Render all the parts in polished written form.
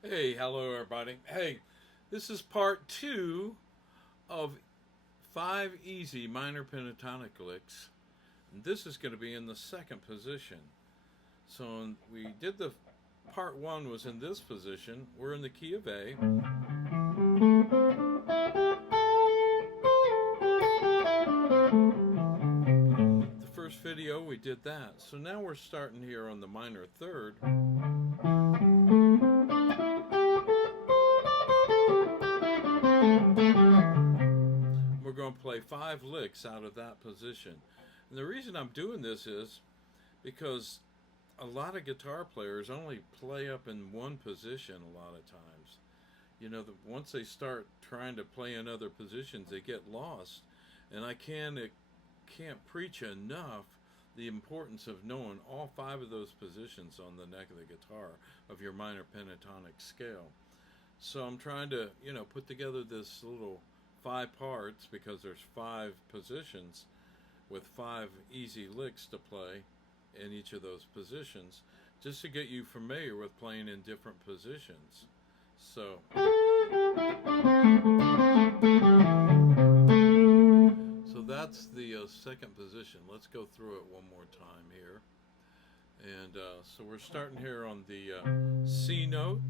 Hey, hello everybody. Hey, this is part 2 of 5 easy minor pentatonic licks. And this is going to be in the second position. So we did the part 1 was in this position. We're in the key of A. The first video we did that. So now we're starting here on the minor third. We're going to play 5 licks out of that position. And the reason I'm doing this is because a lot of guitar players only play up in one position a lot of times. You know, once they start trying to play in other positions, they get lost. And I can't preach enough the importance of knowing all 5 of those positions on the neck of the guitar of your minor pentatonic scale. So I'm trying to, put together this little 5 parts because there's 5 positions with 5 easy licks to play in each of those positions, just to get you familiar with playing in different positions. So that's the second position. Let's go through it one more time here. And so we're starting here on the C note.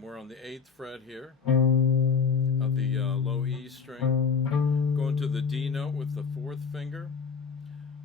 We're on the 8th fret here of the low E string. Going to the D note with the 4th finger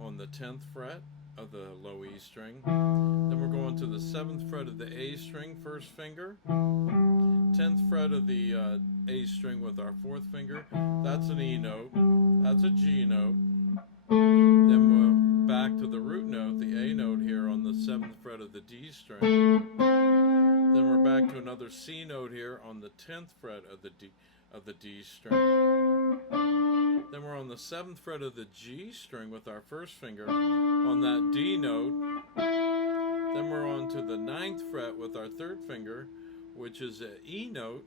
on the 10th fret of the low E string. Then we're going to the 7th fret of the A string, 1st finger. 10th fret of the A string with our 4th finger. That's an E note. That's a G note. Then we're back to the root note, the A note here on the 7th fret of the D string. Then we're back to another C note here on the 10th fret of the D string. Then we're on the 7th fret of the G string with our 1st finger on that D note. Then we're on to the 9th fret with our 3rd finger, which is an E note.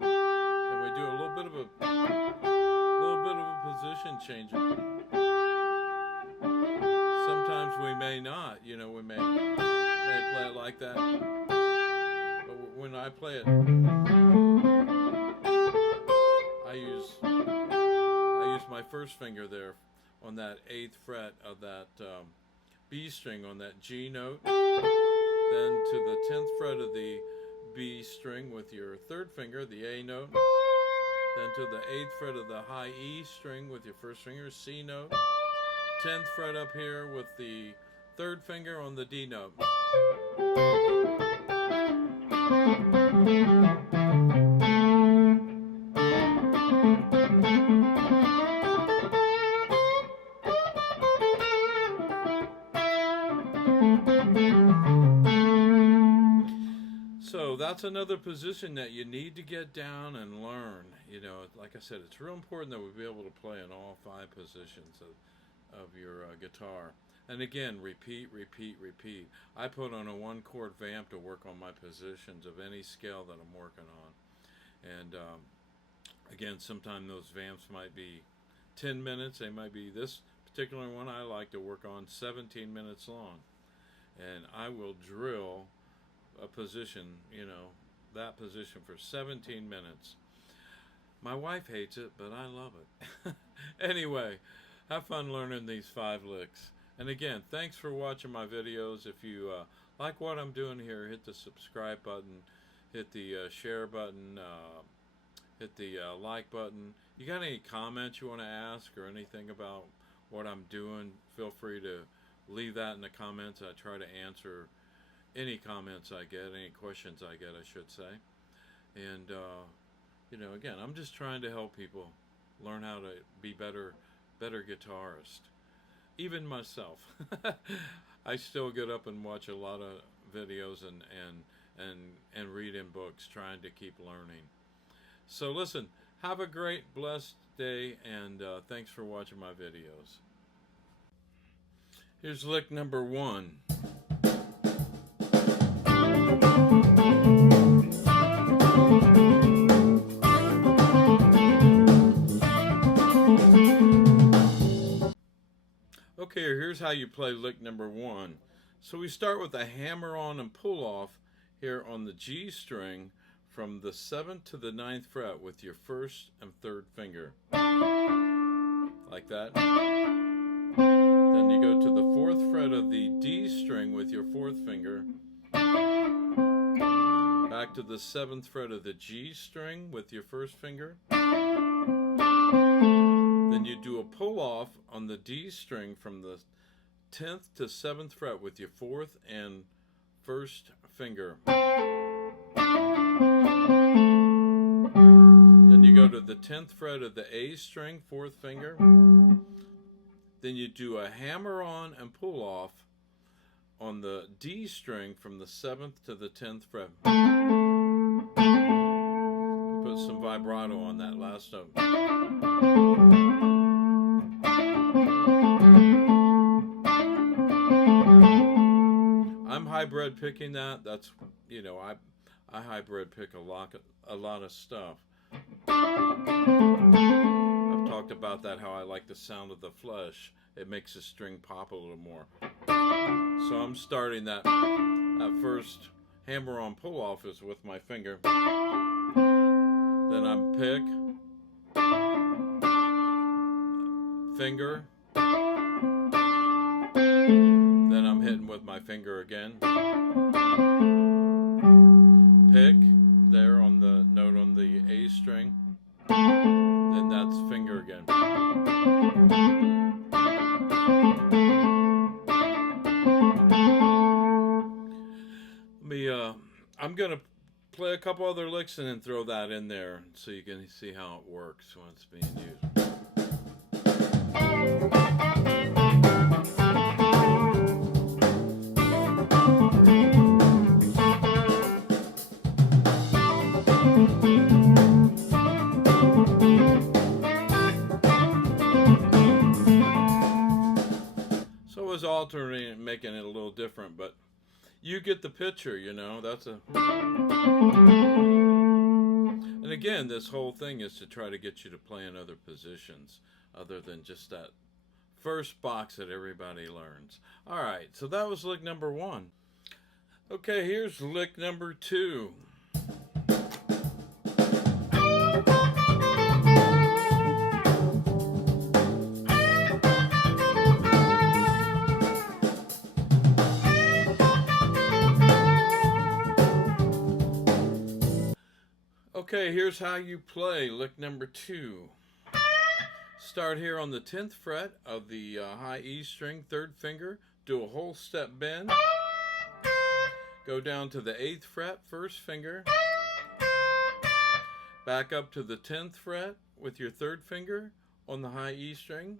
And we do a little bit of a position change. Sometimes we may not, we may play it like that. But when I play it, I use my 1st finger there on that 8th fret of that B string on that G note. Then to the 10th fret of the B string with your 3rd finger, the A note. Then to the 8th fret of the high E string with your 1st finger, C note. 10th fret up here with the 3rd finger on the D note. So that's another position that you need to get down and learn. Like I said, it's real important that we be able to play in all 5 positions of your guitar. And again, repeat. I put on a 1-chord vamp to work on my positions of any scale that I'm working on. And again, sometimes those vamps might be 10 minutes. They might be this particular one I like to work on 17 minutes long. And I will drill a position, that position for 17 minutes. My wife hates it, but I love it. Anyway, have fun learning these 5 licks. And again, thanks for watching my videos. If you like what I'm doing here, hit the subscribe button, hit the share button, hit the like button. You got any comments you want to ask or anything about what I'm doing, feel free to leave that in the comments. I try to answer any comments I get, any questions I get, I should say. And, again, I'm just trying to help people learn how to be better guitarist. Even myself. I still get up and watch a lot of videos and read in books, trying to keep learning. So listen, have a great, blessed day, and thanks for watching my videos. Here's lick number 1. Okay, here's how you play lick number 1. So we start with a hammer on and pull off here on the G string from the 7th to the 9th fret with your 1st and 3rd finger. Like that. Then you go to the 4th fret of the D string with your 4th finger. Back to the 7th fret of the G string with your 1st finger. Then you do a pull off on the D string from the 10th to 7th fret with your 4th and 1st finger. Then you go to the 10th fret of the A string, 4th finger. Then you do a hammer on and pull off on the D string from the 7th to the 10th fret. Put some vibrato on that last note. I'm hybrid picking that. That's, you know, I hybrid pick a lot of stuff. I've talked about that, how I like the sound of the flesh. It makes the string pop a little more. So I'm starting that first hammer on pull off is with my finger. Then I'm pick, finger, then I'm hitting with my finger again. Pick there on the note on the A string. Then that's finger again. I'm gonna play a couple other licks and then throw that in there so you can see how it works when it's being used. So I was alternating and making it a little different, but you get the picture, you know. And again, this whole thing is to try to get you to play in other positions other than just that first box that everybody learns. All right, so that was lick number 1. Okay, here's lick number 2. Okay, here's how you play lick number 2. Start here on the 10th fret of the high E string, 3rd finger, do a whole step bend. Go down to the 8th fret, 1st finger. Back up to the 10th fret with your 3rd finger on the high E string.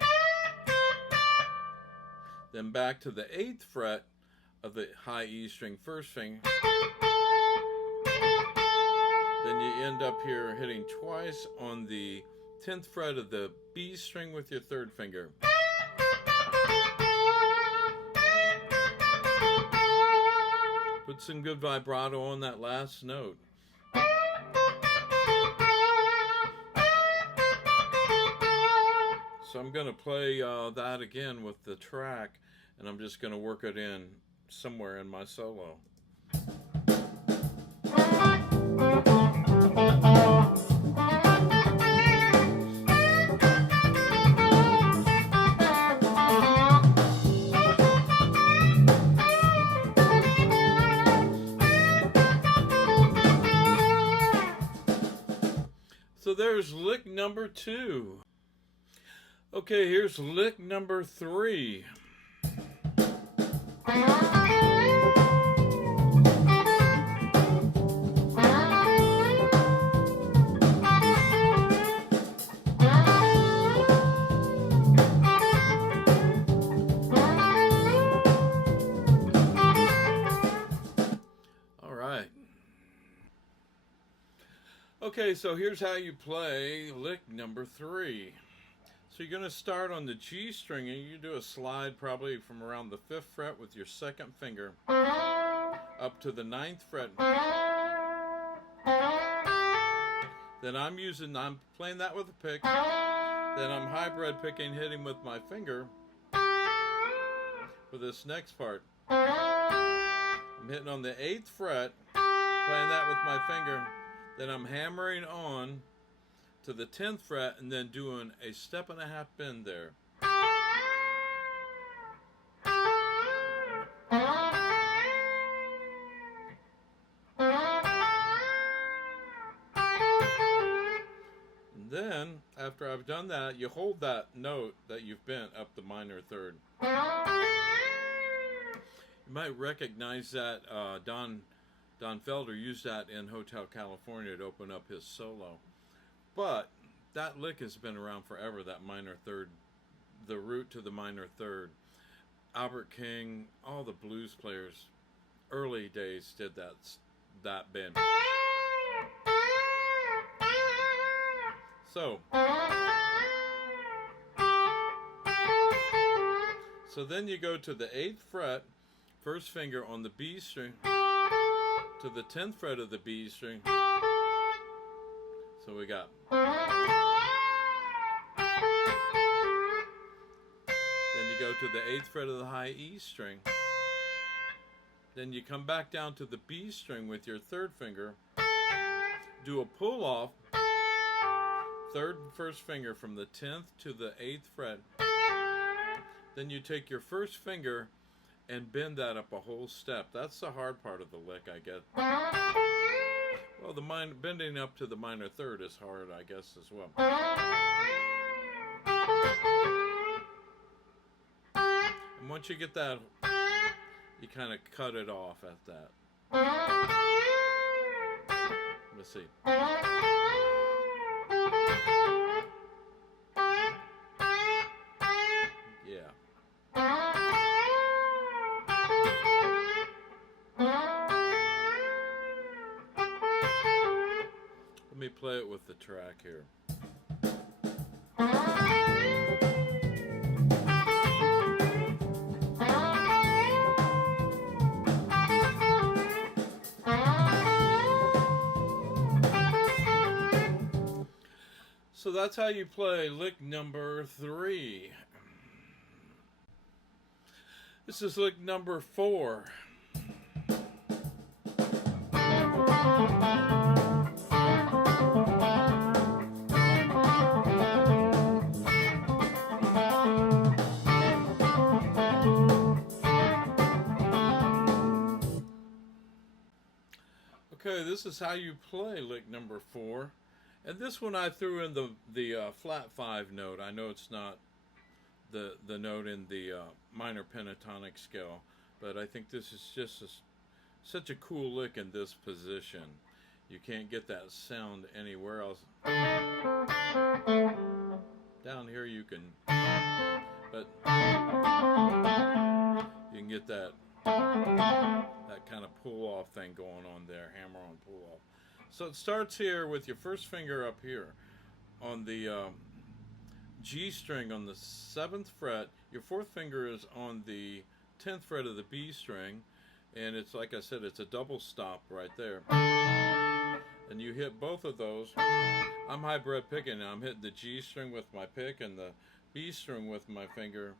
Then back to the 8th fret of the high E string, 1st finger. Then you end up here hitting twice on the 10th fret of the B string with your 3rd finger. Put some good vibrato on that last note. So I'm going to play that again with the track, and I'm just going to work it in somewhere in my solo. So there's lick number 2. Okay, here's lick number 3. Okay, so here's how you play lick number 3. So you're going to start on the G string, and you do a slide probably from around the 5th fret with your 2nd finger up to the 9th fret. Then I'm playing that with a pick. Then I'm hybrid picking, hitting with my finger for this next part. I'm hitting on the 8th fret playing that with my finger. Then I'm hammering on to the 10th fret and then doing a step and a half bend there. And then, after I've done that, you hold that note that you've bent up the minor third. You might recognize that Don Felder used that in Hotel California to open up his solo. But that lick has been around forever, that minor third, the root to the minor third. Albert King, all the blues players, early days did that bend. So then you go to the 8th fret, first finger on the B string, to the 10th fret of the B string. So we got. Then you go to the 8th fret of the high E string. Then you come back down to the B string with your third finger. Do a pull off, third and first finger from the 10th to the 8th fret. Then you take your first finger and bend that up a whole step. That's the hard part of the lick, I guess. Well, bending up to the minor third is hard, I guess, as well. And once you get that, you kind of cut it off at that. Let's see. Yeah. Let me play it with the track here. So that's how you play lick number 3. This is lick number 4. Okay, this is how you play lick number 4. And this one I threw in the flat 5 note. I know it's not the note in the minor pentatonic scale, but I think this is just such a cool lick in this position. You can't get that sound anywhere else. Down here you can, but you can get that kind of pull-off thing going on there, hammer-on pull-off. So it starts here with your first finger up here on the G string on the 7th fret. Your 4th finger is on the 10th fret of the B string, and it's, like I said, it's a double stop right there. And you hit both of those. I'm hybrid picking now. I'm hitting the G string with my pick and the B string with my finger.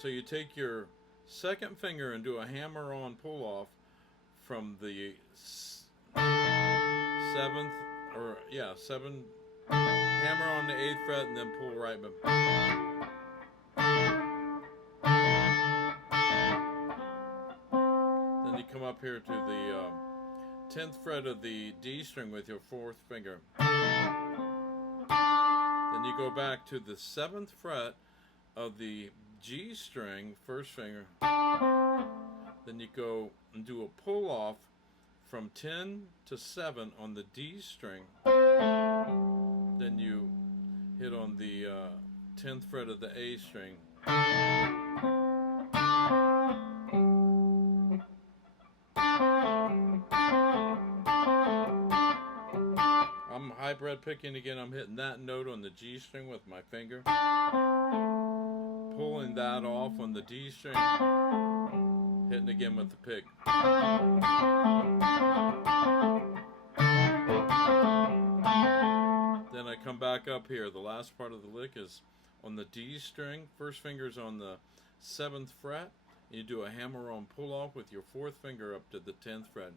So you take your second finger and do a hammer-on pull-off from the 7th, or yeah, 7, hammer on the 8th fret and then pull right back. Then you come up here to the 10th fret of the D string with your 4th finger. Then you go back to the 7th fret of the G string, first finger. Then you go and do a pull off from 10 to 7 on the D string. Then you hit on the 10th fret of the A string. I'm hybrid picking again. I'm hitting that note on the G string with my finger. Pulling that off on the D string. Hitting again with the pick. Then I come back up here. The last part of the lick is on the D string. First finger's on the 7th fret. You do a hammer-on pull-off with your 4th finger up to the 10th fret.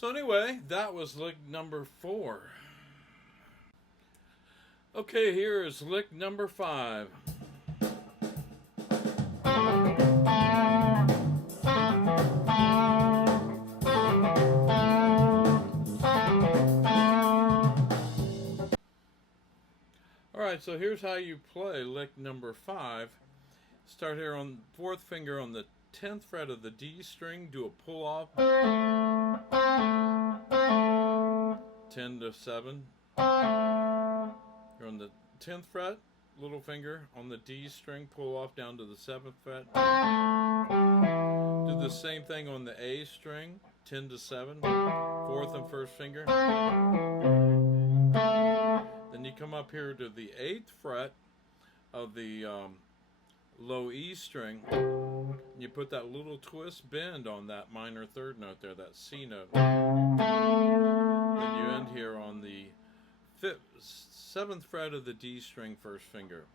So anyway, that was lick number 4. Okay, here is lick number 5. Alright, so here's how you play lick number 5. Start here on 4th finger on the 10th fret of the D string, do a pull off, 10 to 7. You're on the 10th fret, little finger on the D string, pull off down to the 7th fret. Do the same thing on the A string, 10 to 7, 4th and 1st finger. Then you come up here to the 8th fret of the low E string. You put that little twist bend on that minor 3rd note there, that C note. Then you end here on the 7th fret of the D string, 1st finger.